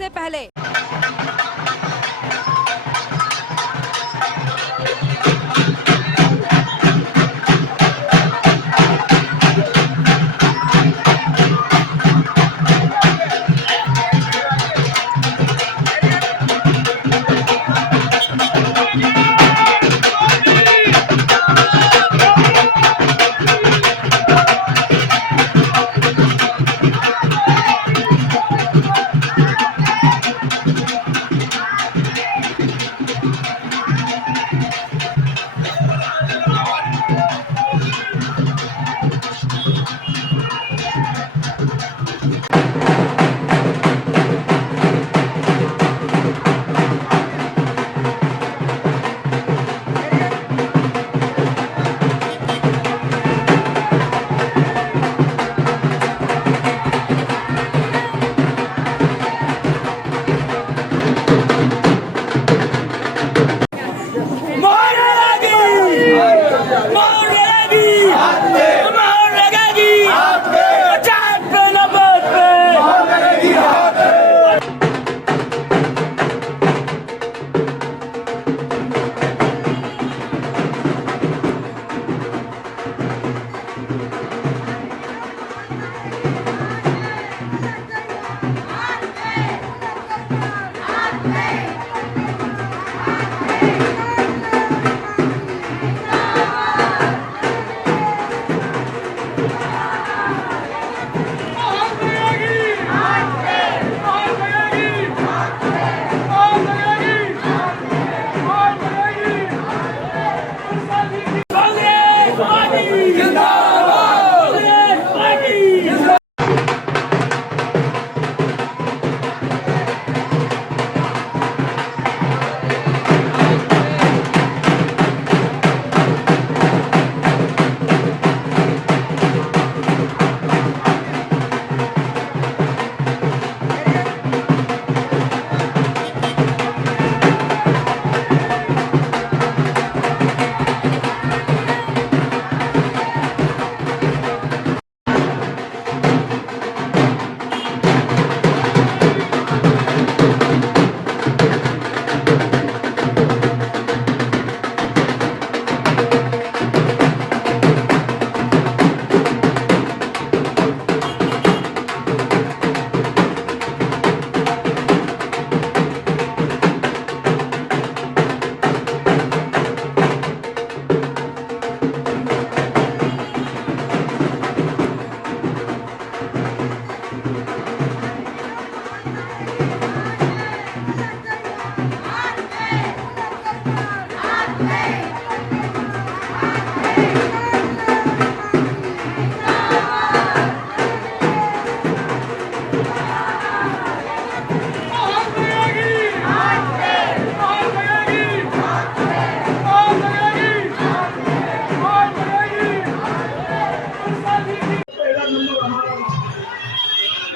सबसे पहले।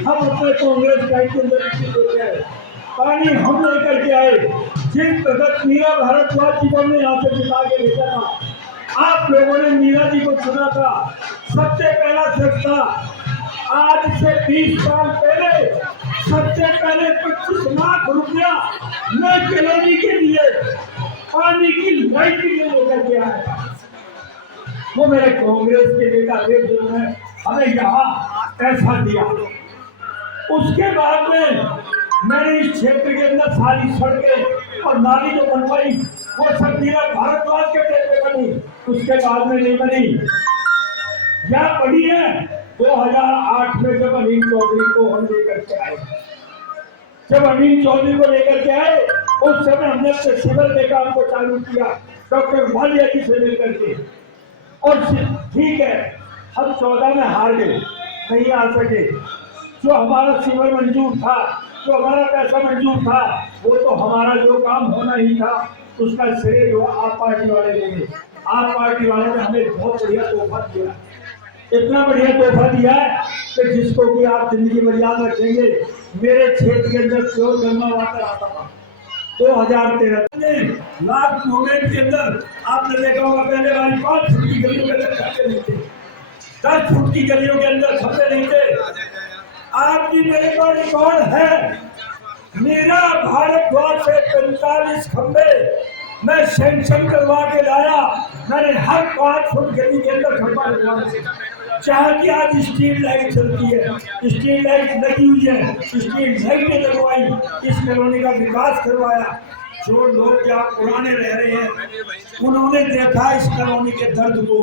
हम अपने कांग्रेस पानी हम लेकर के आए। जिस भगत मीरा भारद्वाज जी को हमने यहाँ से जिता के भेजा था, आप लोगों ने मीरा जी को चुना था, सबसे पहला शख्स था। आज से 20 साल पहले सबसे पहले 25 लाख रुपया मैं कॉलोनी के लिए पानी की लाइट के लिए लेकर के आया था। वो मेरे कांग्रेस के नेता थे जिन्होंने हमें यहाँ पैसा दिया। उसके बाद में मैंने इस क्षेत्र के अंदर सारी सड़कें और नाली जो बनवाई वो सब मीरा भारद्वाज के टेक पे बनी, उसके बाद में नहीं बनी। क्या बड़ी है 2008 में जब अनिल चौधरी को हम लेकर के आए। जब अनिल चौधरी को लेकर के आए उस समय हमने सिविल के काम को चालू किया डॉक्टर वालिया जी से मिलकर के। और ठीक है हम 14 में हार गए, नहीं आ सके। जो हमारा सिविल मंजूर था, जो हमारा पैसा मंजूर था, वो तो हमारा जो काम होना ही था उसका श्रेय जो आप पार्टी वाले लेंगे। आप पार्टी वालों ने हमें बहुत बढ़िया तोहफा दिया, इतना बढ़िया तोहफा दिया है कि जिसको कि आप जिंदगी भर याद रखेंगे। मेरे क्षेत्र के अंदर प्योर गंगा वाटर आता था 2013 लाख मूवमेंट के अंदर। आपने देखा होगा पहले वाली 5 फुट की गलियों के अंदर खंभे नहीं थे, 10 फुट की गलियों के अंदर खंभे नहीं थे। आपकी मेरे पास रिकॉर्ड है मेरा भारतवर्ष से 45 खंबे मैं सैंक्शन करवा के लाया। मैंने हर 5 फुट गली के अंदर खंबा लगवाया। चाहे कि आज स्ट्रीट लाइट चलती है, स्ट्रीट लाइट लगी हुई है, स्ट्रीट लाइटें लगवाई, इस कॉलोनी का विकास करवाया। जो लोग यहाँ पुराने रह रहे हैं उन्होंने देखा इस कॉलोनी के दर्द को,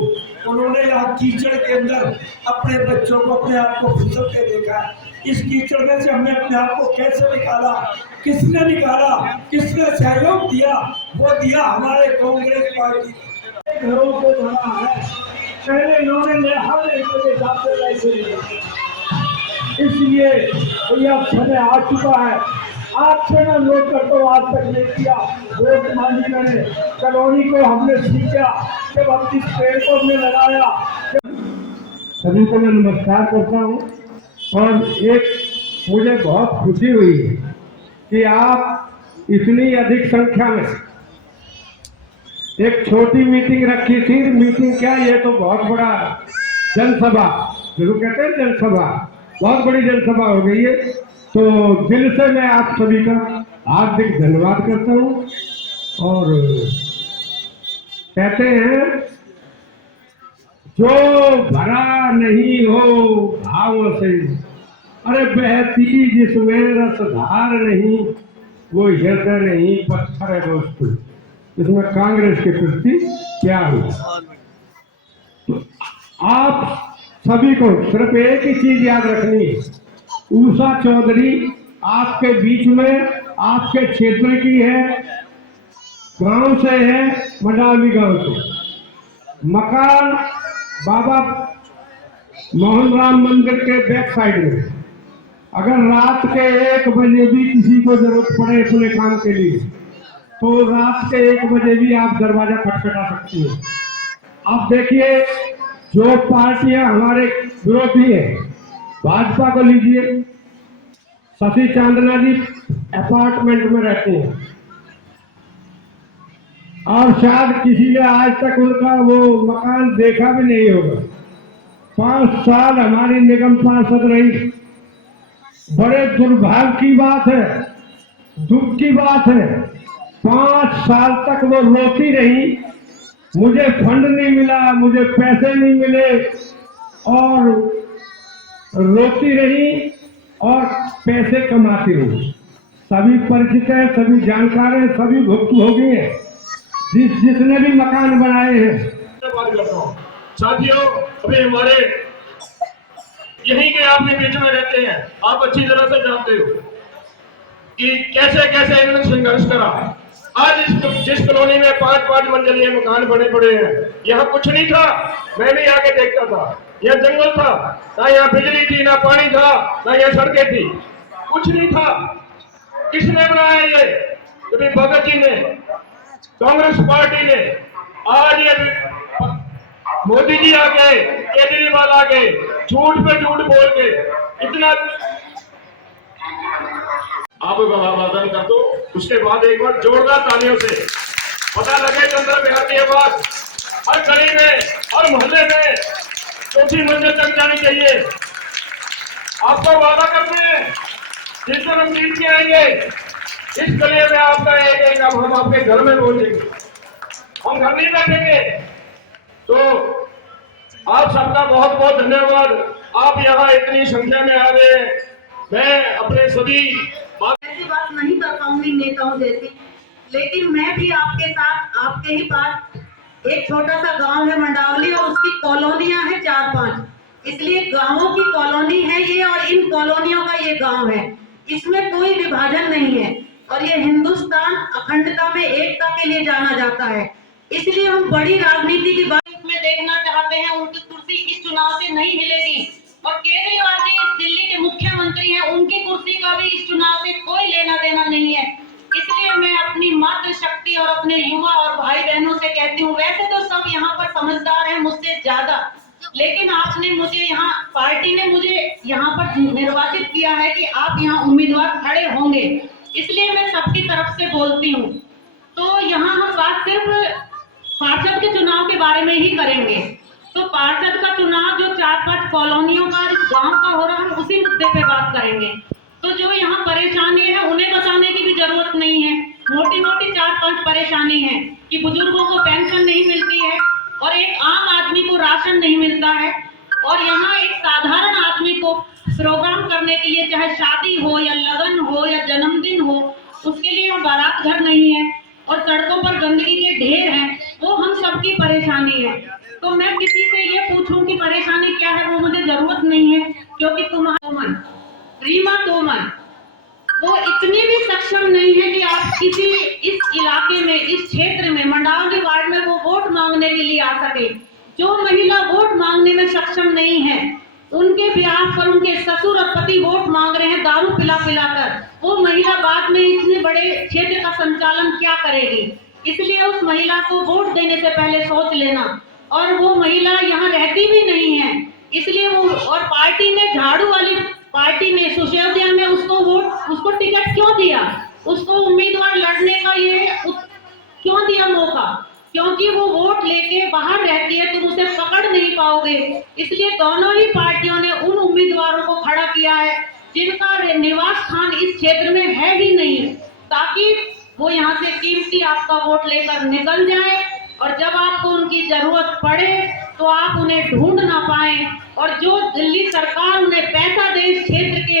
उन्होंने यहाँ कीचड़ के अंदर अपने बच्चों को, अपने आप को फिसलते देखा। इस कीचड़ में से हमने अपने आप को कैसे निकाला, किसने निकाला, किसने सहयोग दिया? वो दिया हमारे कांग्रेस पार्टी। घरों को भरा है, पहले इन्होंने हर एक के हिसाब से पैसे लिए, इसलिए भैया समय आ चुका है। आपसे मैं नोट करता हूँ, आज तक नहीं किया वोट मांगी मैंने, कॉलोनी को हमने सींचा, जब हम इस पेड़ को हमने लगाया। सभी को मैं नमस्कार करता हूँ और एक मुझे बहुत खुशी हुई कि आप इतनी अधिक संख्या में एक छोटी मीटिंग रखी थी। मीटिंग क्या, ये तो बहुत बड़ा जनसभा, जरूर कहते हैं जनसभा, बहुत बड़ी जनसभा हो गई है। तो दिल से मैं आप सभी का हार्दिक धन्यवाद करता हूँ। और कहते हैं जो भरा नहीं हो भावों से, अरे बहती जिसमें रसधार नहीं, वो हृदय नहीं पत्थर है दोस्तों। इसमें कांग्रेस के प्रति क्या हुआ? तो आप सभी को सिर्फ एक ही चीज याद रखनी है, उषा चौधरी आपके बीच में, आपके क्षेत्र की है, गांव से है, मंडावी गांव से। मकान बाबा मोहन राम मंदिर के बैक साइड में। अगर रात के 1 बजे भी किसी को जरूरत पड़े अपने काम के लिए, तो रात के 1 बजे भी आप दरवाजा खटखटा सकती हैं। आप देखिए, जो पार्टियां हमारे विरोधी हैं, भाजपा को लीजिए, शशि चांदना जी अपार्टमेंट में रहते हैं और शायद किसी ने आज तक उनका वो मकान देखा भी नहीं होगा। 5 साल हमारी निगम पार्षद रही। बड़े दुर्भाग्य की बात है, दुख की बात है, 5 साल तक वो रोती रही, मुझे फंड नहीं मिला, मुझे पैसे नहीं मिले, और रोती रही और पैसे कमाती रही। सभी परिचित है, सभी जानकार है, सभी भुक्तभोगी है, जिसने भी मकान बनाए हैं। बात करता हूँ साथियों, अभी हमारे यहीं के आप भी बीच में रहते हैं, आप अच्छी तरह से जानते हो कि कैसे कैसे इन्होंने संघर्ष करा। आज जिस कॉलोनी में 5-5 मंजिले मकान बने पड़े हैं, यहाँ कुछ नहीं था। मैं भी आके देखता था, यहाँ जंगल था, ना यहाँ बिजली थी, ना पानी था, ना यहाँ सड़कें थी, कुछ नहीं था। किसने बनाया ये? कभी भगत जी ने, कांग्रेस पार्टी ने। आज ये मोदी जी आ गए, केजरीवाल आ गए, झूठ पे झूठ बोल के इतना आप अभिवादन कर दो। उसके बाद एक बार जोरदार तालियों से पता लगे चंद्र बिहार की आवाज हर गली में, हर मोहल्ले में, चौथी मंजिल तक जानी चाहिए। आपको वादा करते हैं, जिस दिन हम जीत के आएंगे, इस गली में आपका एक हम आपके घर में पहुंचेंगे, हम घर नहीं बैठेंगे। तो आप सबका बहुत बहुत धन्यवाद। आप यहाँ इतनी संख्या में आ रहे हैं। मैं अपने सभी ऐसी बात नहीं कर पाऊंगी नेताओं जैसी, लेकिन मैं भी आपके साथ, आपके ही पास एक छोटा सा गांव है मंडावली, और उसकी कॉलोनियां हैं 4-5, इसलिए गांवों की कॉलोनी है ये, और इन कॉलोनियों का ये गांव है। इसमें कोई विभाजन नहीं है, और ये हिंदुस्तान अखंडता में एकता के लिए जाना जाता है। इसलिए हम बड़ी राजनीति की बात इसमें देखना चाहते हैं। उनकी कुर्सी इस चुनाव से नहीं मिलेगी, और केजरीवाल जी दिल्ली के मुख्यमंत्री हैं, उनकी कुर्सी का भी इस चुनाव से कोई लेना देना नहीं है। इसलिए मैं अपनी मातृशक्ति और अपने युवा और भाई बहनों से कहती हूँ, वैसे तो सब यहाँ पर समझदार हैं मुझसे ज्यादा, लेकिन आपने मुझे यहाँ, पार्टी ने मुझे यहाँ पर निर्वाचित किया है कि आप यहाँ उम्मीदवार खड़े होंगे, इसलिए मैं सबकी तरफ से बोलती हूँ। तो यहाँ हम बात सिर्फ पार्षद के चुनाव के बारे में ही करेंगे। तो पार्षद का चुनाव जो 4-5 कॉलोनियों का, गांव का हो रहा है, उसी मुद्दे पे बात करेंगे। तो जो यहाँ परेशानी है उन्हें बताने की भी जरूरत नहीं है। मोटी मोटी 4-5 परेशानी है कि बुजुर्गों को पेंशन नहीं मिलती है और एक आम आदमी को राशन नहीं मिलता है, और यहाँ एक साधारण आदमी को प्रोग्राम करने के लिए, चाहे शादी हो या लगन हो या जन्मदिन हो, उसके लिए यहाँ बारात घर नहीं है और सड़कों पर गंदगी के ढेर हैं। वो हम सबकी परेशानी है। तो मैं किसी से ये पूछूं कि परेशानी क्या है, वो मुझे जरूरत नहीं है, क्योंकि रीमा तोमर वो इतनी भी सक्षम नहीं है कि आप किसी इस इलाके में, इस क्षेत्र में, मंडावली वार्ड में वो वोट मांगने के लिए आ सके। जो महिला वोट मांगने में सक्षम नहीं है, उनके ब्याह पर उनके ससुर और पति वोट मांग रहे हैं दारू पिला पिलाकर, वो महिला बाद में इतने बड़े क्षेत्र का संचालन क्या करेगी। इसलिए उस महिला को वोट देने से पहले सोच लेना। और वो महिला यहाँ रहती भी नहीं है, इसलिए वो, और पार्टी ने, झाड़ू वाली पार्टी ने सुशोध्या में उसको टिकट क्यों दिया, उसको उम्मीदवार लड़ने का ये क्यों दिया मौका, क्योंकि वो वोट लेके बाहर रहती है, तुम उसे पकड़ नहीं पाओगे। इसलिए दोनों ही पार्टियों ने उन उम्मीदवारों को खड़ा किया है जिनका निवास स्थान इस क्षेत्र में है ही नहीं, ताकि वो यहाँ से कीमती आपका वोट लेकर निकल जाए और जब आपको उनकी जरूरत पड़े तो आप उन्हें ढूंढ ना पाए। और जो दिल्ली सरकार उन्हें पैसा दे, इस क्षेत्र के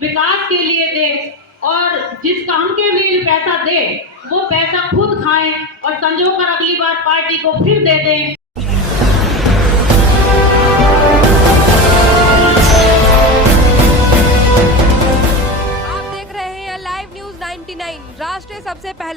विकास के लिए दे और जिस काम के लिए पैसा दे, वो पैसा खुद खाएं और संजोकर अगली बार पार्टी को फिर दे दें। आप देख रहे हैं लाइव न्यूज 99, राष्ट्र सबसे पहले।